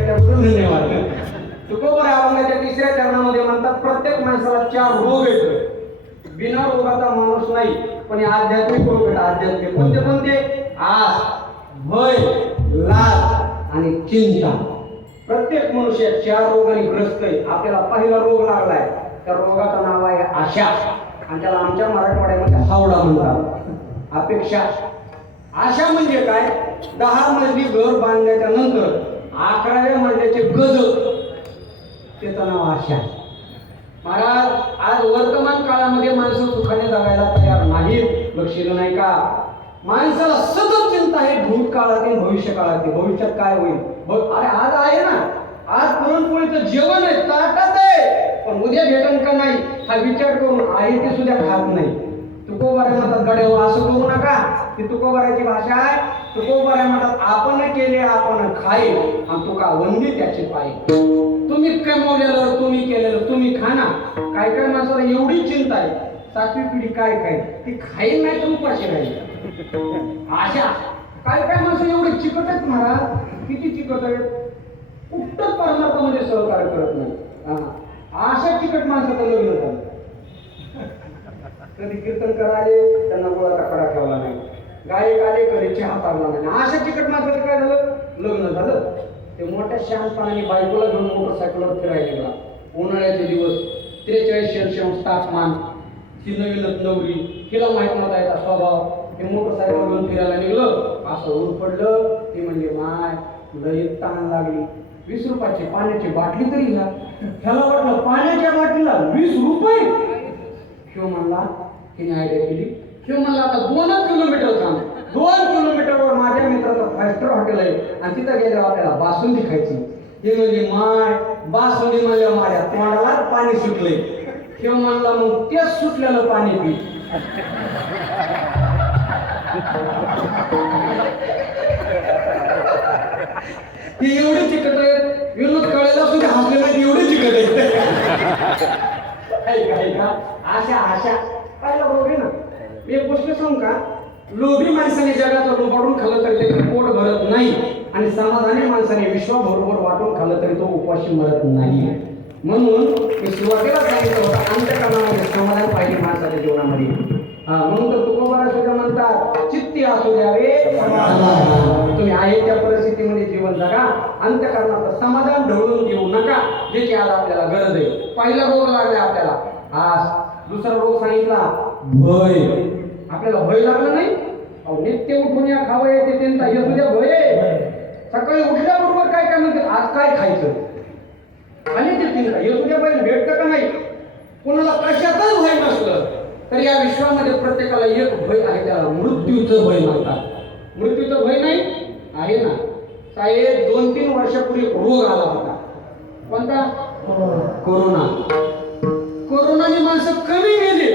धन्यवाद तुकोबर अभंगाच्या तिसऱ्या चरणामध्ये म्हणतात प्रत्येक माणसाला चार रोग येतो बिना रोगाचा माणूस नाही पण हे आध्यात्मिक रोग आहेत आध्यात्मिक कोणते कोणते आस भय लाज आणि चिंता प्रत्येक मनुष्य चार रोगाने ग्रस्त आहे आपल्याला पहिला रोग लागलाय. त्या रोगाचं नाव आहे आशा. आणि त्याला आमच्या मराठवाड्यामध्ये हावडा म्हणतात. अपेक्षा. आशा म्हणजे काय? दहा मजली घर बांधल्याच्या नंतर अकराव्या मजल्याचे गज त्याचं नाव आशा. महाराज आज वर्तमान काळामध्ये माणसं सुखाने जगायला तयार नाहीत. लक्ष नाही का? माणसाला सतत चिंता आहे. भूतकाळातील भविष्य काळातील भविष्यात काय होईल? अरे आज आहे ना. आज पुरणपोळीचं जेवण आहे. ताटात आहे. पण उद्या भेटन का नाही हा विचार करून आहे ते सुद्धा खात नाही. तुकोबाऱ्या म्हणतात गडे हो, असं करू नका. ती तुकोबाराची भाषा आहे. तुकोबाऱ्या म्हणतात आपण केले आपण खाईल आणि तुका वंदी त्याचे पाय तुम्ही कमवलेलं तुम्ही केलेलं तुम्ही खाना काय काय माणसाला एवढी चिंता आहे. सातवी पिढी काय काय ती खाईल नाही तर उपाशी राहील. आशा काय काय माणसं एवढे चिकट आहेत महाराज? किती चिकट आहेत? कुठंच परमार्थामध्ये सहकार्य करत नाही. अशा चिकट माणसाचं लग्न झालं कधी कीर्तन करायले त्यांना गोळाचा कडा ठेवला नाही गायक आले कधी चहा पारला नाही. अशा चिकट माणसाचं काय झालं? लग्न झालं. ते मोठ्या शहाणपणाने बायकोला घेऊन मोटरसायकलवर फिरायला गेला उन्हाळ्याचे दिवस त्रेचाळीस सेल्सिअस तापमान ही नवीन नवरी तिला माहीत नव्हता याचा स्वभाव. हे मोटरसायकल घेऊन फिरायला निघलं. असं ऊन पडलं. ते म्हणजे माय लई ताण लागली. वीस रुपयाची पाण्याची बाटली तरी घ्या. ह्याला वाटलं पाण्याच्या बाटलीला वीस रुपये? शिव म्हणला तिने आयडिया केली. शिव म्हणला आता दोनच किलोमीटर थांब. दोन किलोमीटरवर माझ्या मित्राचं फाय स्टार हॉटेल आहे. आणि तिथं गेल्यावर आपल्याला बासुंदी खायची. ते म्हणजे माय बासुंदी म्हणजे माझ्या तोंडाला पाणी सुटले शिव म्हणला मग तेच सुटलेलं पाणी पी. ती एवढी चिकट आहे विनोद कळायला सुद्धा हसले नाही एवढी चिकट आहे आशा आशा. पाहिलं बरोबर ना. मी एक गोष्ट सांगू का? लोभी माणसाने जगात लोबाडून खाल्लं तरी त्याचं पोट भरत नाही आणि समाधानी माणसाने विश्वाबरोबर वाटून खाल्लं तरी तो उपाशी मरत नाही. म्हणून मी सुरुवातीला सांगितलं होतं अंतकरणामध्ये समाधान पाहिजे माणसाच्या जीवनामध्ये. हा म्हणून तर तुकोबारा सुद्धा म्हणतात चित्ती असू द्यावे समाधान. तुम्ही आहे त्या परिस्थितीमध्ये जीवन जगा. अंतकरणाचं समाधान ढवळून घेऊ नका ज्याची आज आपल्याला गरज आहे. पहिला रोग लागला आपल्याला. आज दुसरा रोग सांगितला भय. आपल्याला भय लागला नाही? अहो, नित्य उठून या खावं येते त्यांचा हे तुझ्या भय आहे. सकाळी उठल्याबरोबर काय काय म्हणते आज काय खायचं? आणि ते तिला हे तुझ्या बैल भेटतं का नाही? कोणाला कशाचाच भय नसलं तर या विश्वामध्ये प्रत्येकाला एक भय आहे त्याला मृत्यूचं भय म्हणतात. मृत्यूचं भय नाही आहे ना? साहेब दोन तीन वर्षापूर्वी रोग आला होता. कोणता? कोरोना. कोरोनाने माणसं कमी गेले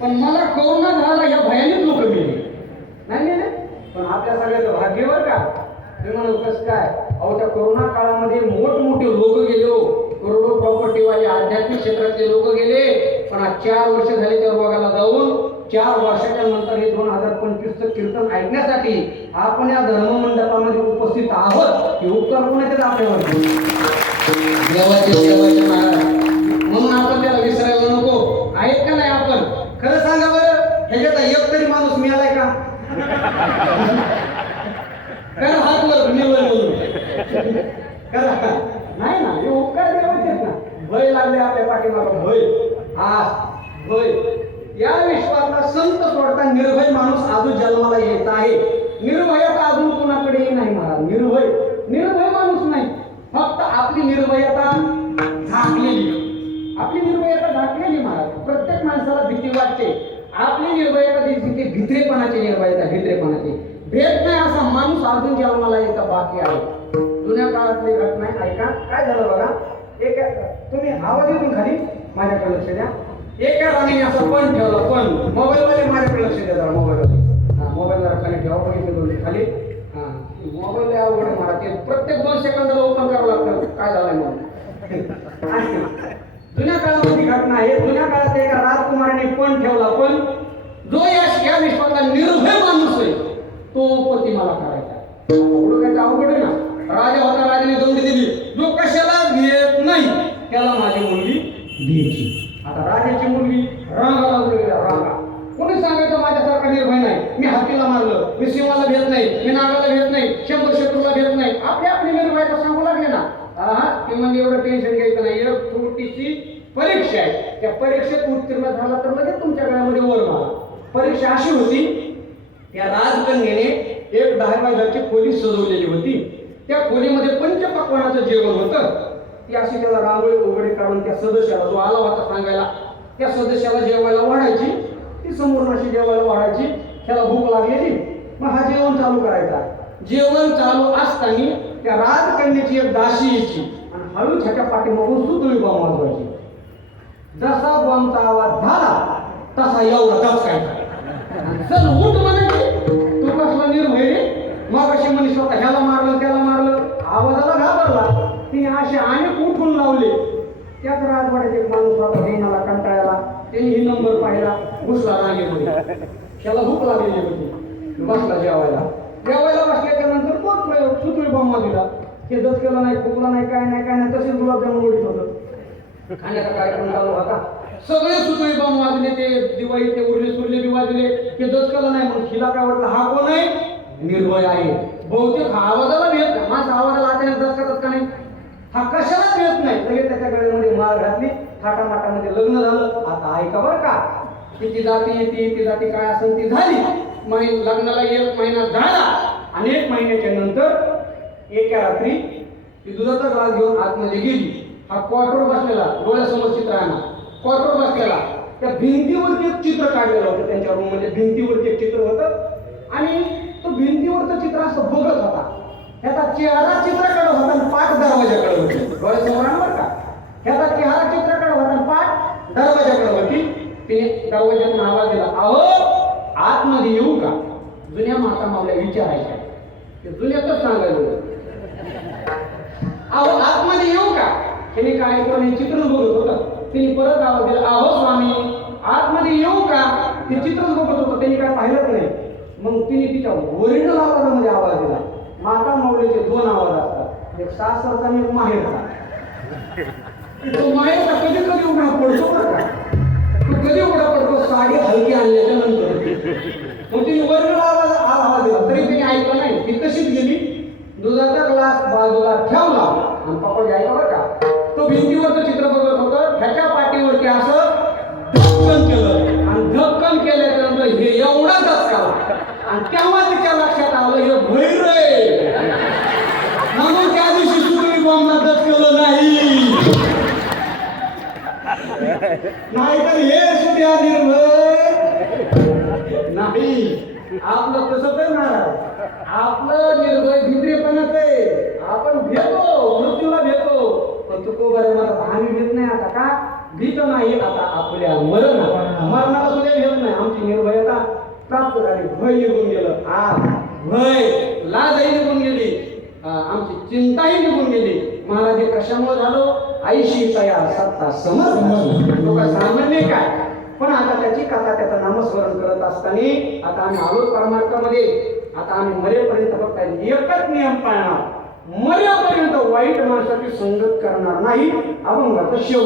पण मला कोरोना झाला या भयानेच लोक गेले नाही पण आपल्या सगळ्याचं भाग्यवर का? मी म्हणू कसं काय? अहो त्या कोरोना काळामध्ये मोठमोठे लोक गेले हो. करोडो प्रॉपर्टीवाले आध्यात्मिक क्षेत्रातले लोक गेले. पण आज चार वर्ष झाले त्या रोगाला जाऊन चार कारण हात वर निवड बोलून करा. नाही ना हे उपकार देवाचेच ना. भय लागले आपल्या पाठीमागं. भय. आस. भय. या विश्वातला संत सोडता निर्भय माणूस अजून जन्माला येत आहे. निर्भयता अजून कोणाकडेही नाही महाराज निर्भय. निर्भय माणूस नाही. फक्त आपली निर्भयता झाकलेली. आपली निर्भयता झाकलेली महाराज प्रत्येक माणसाला भीती वाटते. आपली निर्भयता दिसली की भित्रेपणाची निर्भयता भित्रेपणाची भेट नाही असा माणूस अजून जन्माला याचा बाकी आहे. जुन्या काळातली घटना ऐका काय झालं बघा? एक तुम्ही आवाज येऊन खाली? माझ्याकडे लक्ष द्या. एका राणीने असं पण ठेवलं पण मोबाईलवाले माझ्याकडे लक्ष द्या जरा मोबाईलवाले हा मोबाईल जरा खाली ठेवा बघितलं दोन्ही खाली. हा मोबाईल आवड आहे मला. ते प्रत्येक दोन सेकंदाला ओपन करावं लागतं. काय झालंय मग? जुन्या काळामध्ये घटना आहे. जुन्या काळात एका राजकुमाराने पण ठेवला पण जो या या विश्वाचा निर्भय माणूस आहे तो पती मला करायचा. एवढं अवघड आहे ना? राजा होता राजाने दौडी दिली. जो कशाला घेत नाही त्याला माझी मुलगी द्यायची. आता राजाची मुलगी रांगा लागली रांगा कोणी सांगायचं माझ्यासारखा निर्भय नाही? मी हातीला मारलं मी सिंहाला भेट नाही मी नागाला भेट नाही शंभर शत्रूला भेट नाही. आपली आपली निर्भय सांगू लागले ना? हा ते एवढं टेन्शन घ्यायचं परीक्षा आहे. त्या परीक्षेत उत्तीर्ण झाला तर लगेच तुमच्या गळ्यामध्ये वर मारा. परीक्षा अशी होती त्या राजकन्याने एक दहा बाय खोली सजवलेली होती. त्या खोलीमध्ये पंचपक्वानाचं जेवण होतं. ती अशी त्याला रांगोळी उघडे काढून त्या सदस्याला जो आला होता सांगायला त्या सदस्याला जेवायला वाढायची ती समोरून अशी जेवायला वाढायची त्याला भूक लागलेली. मग हा जेवण चालू करायचा. जेवण चालू असताना त्या राजकन्याची एक दाशी यायची आणि हळू छाच्या पाठीमागून सुतळी बॉम्ब वाजवायची. जसा बॉम्बचा आवाज झाला तसा एवढा दचकायचा चल उठ म्हणायची तू. कसला निर्भय मग अशी म्हणे स्वतः ह्याला मारलं त्याला मारलं. आवाजाला घाबरला. तिने असे अनेक उठून लावले. त्याच राजवाड्यात एक माणूस होता देणारा कंटाळ्याला त्यांनी ही नंबर पाहिला. घुसला रांगेमध्ये. त्याला भूक लागलेली होती. बसला जेवायला. जेवायला बसल्याच्या नंतर कोण प्रयोग सुतळी बॉम्बा दिला? ते दस केलं नाही खोकला नाही काय नाही काय नाही तसेच गुलाबजामुन उडीत होतं. खाण्याचा कार्यक्रम चालू होता. सगळे सुतळी बॉम्ब वाजले ते दिवाळी ते उरले सुरले बी वाजले. ते दचकलं नाही मग हिला काय वाटलं हा कोण आहे? निर्भय आहे. बहुतेक हा आवाजाला भेट माझा आवाजाला अचानक दचकतात का नाही? हा कशाला भेट नाही? लगेच त्याच्या गळ्यामध्ये माळ घातली. थाटामाटामध्ये लग्न झालं. आता ऐका बरं का? किती जाती येते ती जाती काय असेल ती झाली. महिन लग्नाला एक महिना झाला. आणि एक महिन्याच्या नंतर एका रात्री ती दुधाचा ग्लास घेऊन आतमध्ये गेली. हा क्वार्टर बसलेला डोळ्यासमोर चित्र आहे ना क्वार्टर बसलेला. त्या भिंतीवरती एक चित्र काढलेलं होतं त्यांच्या रूममध्ये. भिंतीवरती एक चित्र होतं. आणि तो भिंतीवरचं चित्र असं बघत होता. ह्याचा चेहरा चित्राकडे होता आणि पाठ दरवाजाकडे होती. डोळ्यासमोर का. ह्याचा चेहरा चित्राकडे होता आणि पाठ दरवाजाकडे होती. तिने दरवाजातून आवाज दिला अहो आतमध्ये येऊ का? जुन्या माता मावल्या विचारायच्या ते जुन्यातच सांगायला अहो आतमध्ये येऊ का? तिने काय केलं? हे चित्र बघत होतं. तिने परत आवाज दिला आहो स्वामी आतमध्ये येऊ का? ते चित्रच बघत होतं. त्यांनी काय पाहिलंच नाही. मग तिने तिच्या ओरिजिनल आवाजामध्ये आवाज दिला. माता मौलीचे दोन आवाज असतात. एक सासरचा आणि एक माहेरचा. तो माहेरचा कधी कधी उघडा पडतो बरं का. तो कधी उघडा पडतो? साडी हलकी आणली आणि तेव्हा तिच्या लक्षात आलं हे भैर म्हणून त्या दिवशी सुरळी बॉम्बला धक्कलं नाही. नाहीतर हे सुद्धा निर्भय नाही. आपलं कसं तर नाही. आपलं निर्भय भित्रेपणाच आहे. आपण भेटो मृत्यूला भेटो पण तू मला भान घेत नाही आता का? भीत नाही आता आपल्या मरण. मरणाला सुद्धा भेट नाही आमची निर्भयता प्राप्त झाली भय निघून गेलं. आज भय लाजही निघून गेली. आ, आमची चिंताही निघून गेली. महाराज हे कशामुळे झालो? आईशी तया सत्ता समज सामान्य काय? पण आता त्याची कथा त्याचं नामस्मरण करत असताना आता आम्ही आलो परमार्थामध्ये. आता आम्ही मरेपर्यंत फक्त एकच नियम पाळणार. मरेपर्यंत वाईट माणसाची संगत करणार नाही. अभंगाचं शेवट.